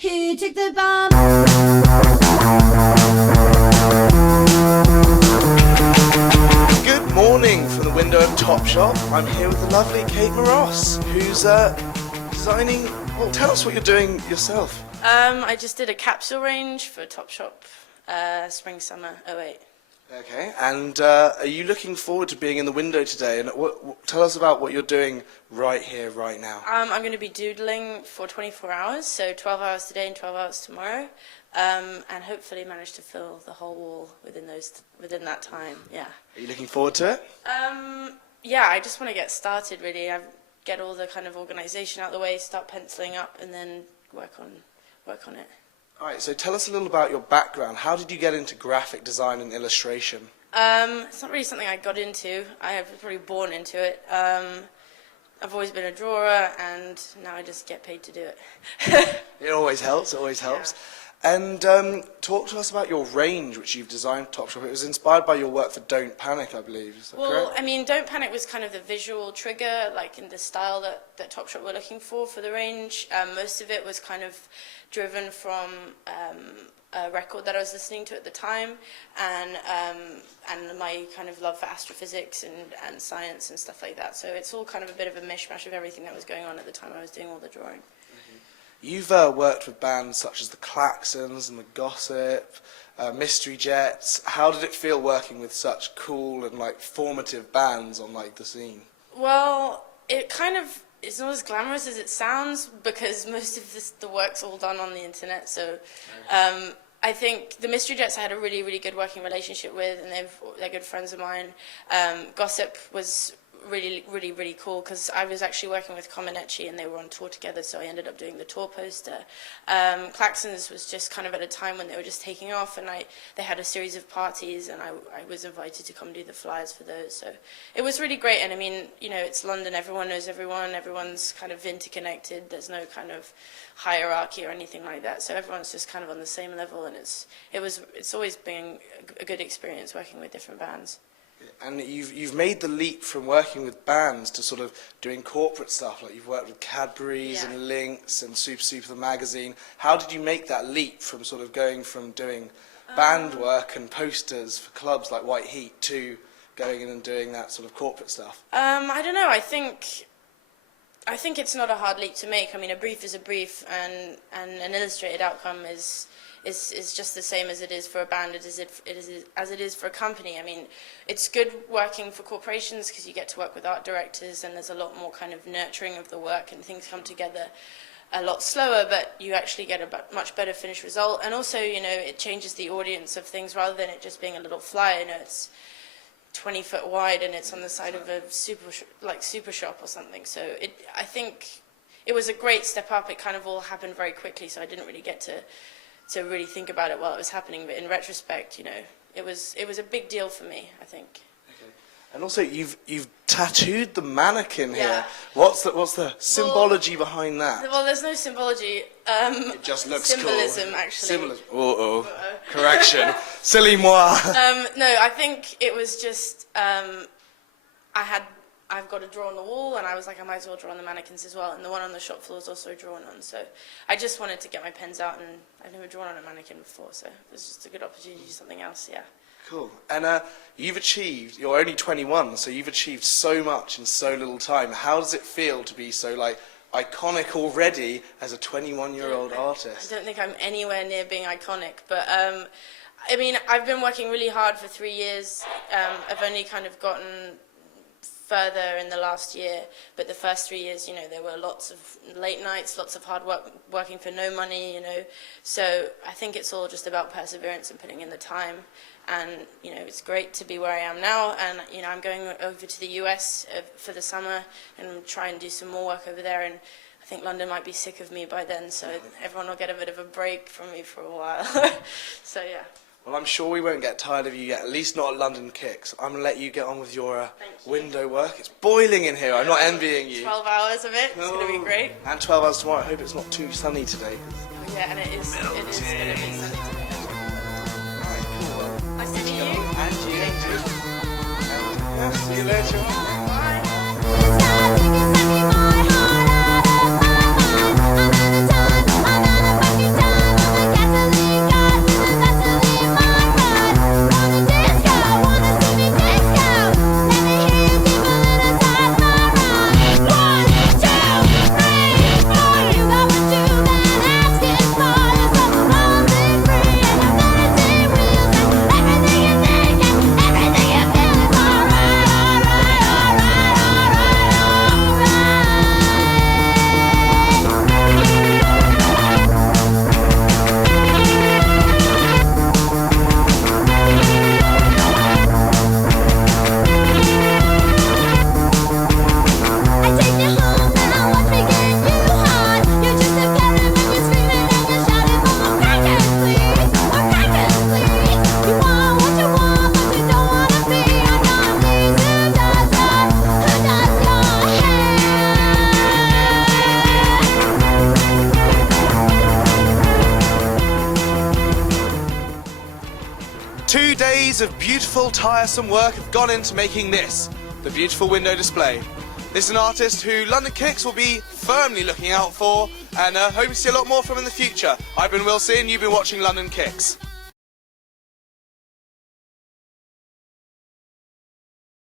Who took the bomb? Good morning from the window of Topshop. I'm here with the lovely Kate Moross, who's designing. Well, tell us what you're doing yourself. I just did a capsule range for Topshop, spring summer '08. Okay, and are you looking forward to being in the window today? And tell us about what you're doing right here, right now. I'm going to be doodling for 24 hours, so 12 hours today and 12 hours tomorrow, and hopefully manage to fill the whole wall within that time. Yeah. Are you looking forward to it? Yeah, I just want to get started really. I get all the kind of organisation out of the way, start penciling up, and then work on it. All right, so tell us a little about your background. How did you get into graphic design and illustration? It's not really something I got into. I was probably born into it. I've always been a drawer, and now I just get paid to do it. It always helps, it always helps. Yeah. And talk to us about your range, which you've designed for Topshop. It was inspired by your work for Don't Panic, I believe. Is that correct? I mean, Don't Panic was kind of the visual trigger, like in the style that Topshop were looking for the range. Most of it was kind of driven from a record that I was listening to at the time, and my kind of love for astrophysics and science and stuff like that. So it's all kind of a bit of a mishmash of everything that was going on at the time I was doing all the drawing. You've worked with bands such as the Klaxons and the Gossip, Mystery Jets. How did it feel working with such cool and like formative bands on like the scene? Well, it's not as glamorous as it sounds because most of the work's all done on the internet. So I think the Mystery Jets I had a really, really good working relationship with, and they're good friends of mine. Gossip was really, really, really cool because I was actually working with Comaneci and they were on tour together, so I ended up doing the tour poster. Klaxons was just kind of at a time when they were just taking off, and they had a series of parties, and I was invited to come do the flyers for those. So it was really great, and I mean, you know, it's London, everyone knows everyone, everyone's kind of interconnected, there's no kind of hierarchy or anything like that, so everyone's just kind of on the same level, and it's always been a good experience working with different bands. And you've made the leap from working with bands to sort of doing corporate stuff, like you've worked with Cadbury's and Lynx and Super the magazine. How did you make that leap from sort of going from doing band work and posters for clubs like White Heat to going in and doing that sort of corporate stuff? I don't know. I think it's not a hard leap to make. I mean, a brief is a brief, and an illustrated outcome is just the same as it is for a band, as it is for a company. I mean, it's good working for corporations because you get to work with art directors, and there's a lot more kind of nurturing of the work, and things come together a lot slower, but you actually get a much better finished result. And also, you know, it changes the audience of things rather than it just being a little flyer. You know, it's 20 foot wide and it's on the side of a super shop or something. So I think it was a great step up. It kind of all happened very quickly, so I didn't really get to really think about it while it was happening. But in retrospect, you know, it was a big deal for me, I think. Okay. And also, you've tattooed the mannequin here. Yeah. What's the symbology behind that? Well, there's no symbology. It just looks symbolism, cool. actually. Symbolism. Correction. Silly moi. No, I think it was just I've got a draw on the wall, and I was like, I might as well draw on the mannequins as well, and the one on the shop floor is also drawn on, so I just wanted to get my pens out, and I've never drawn on a mannequin before, so it was just a good opportunity to do something else, yeah. Cool. And you're only 21, so you've achieved so much in so little time. How does it feel to be so, like, iconic already as a 21-year-old artist? I don't think I'm anywhere near being iconic, but I mean, I've been working really hard for 3 years. I've only kind of gotten further in the last year, but the first 3 years, you know, there were lots of late nights, lots of hard work, working for no money, you know, so I think it's all just about perseverance and putting in the time, and, you know, it's great to be where I am now, and, you know, I'm going over to the US for the summer and try and do some more work over there, and I think London might be sick of me by then, so everyone will get a bit of a break from me for a while, so yeah. Well, I'm sure we won't get tired of you yet, at least not at London Kicks. I'm going to let you get on with your window work. It's boiling in here, I'm not envying you. 12 hours of it, it's going to be great. And 12 hours tomorrow. I hope it's not too sunny today. Yeah, and it is going to be sunny today. Alright, cool. Well, Nice to meet you. and you too. And, yeah, see you later. Bye. days of beautiful, tiresome work have gone into making this, the beautiful window display. This is an artist who London Kicks will be firmly looking out for, and hope to see a lot more from in the future. I've been Will C, and you've been watching London Kicks.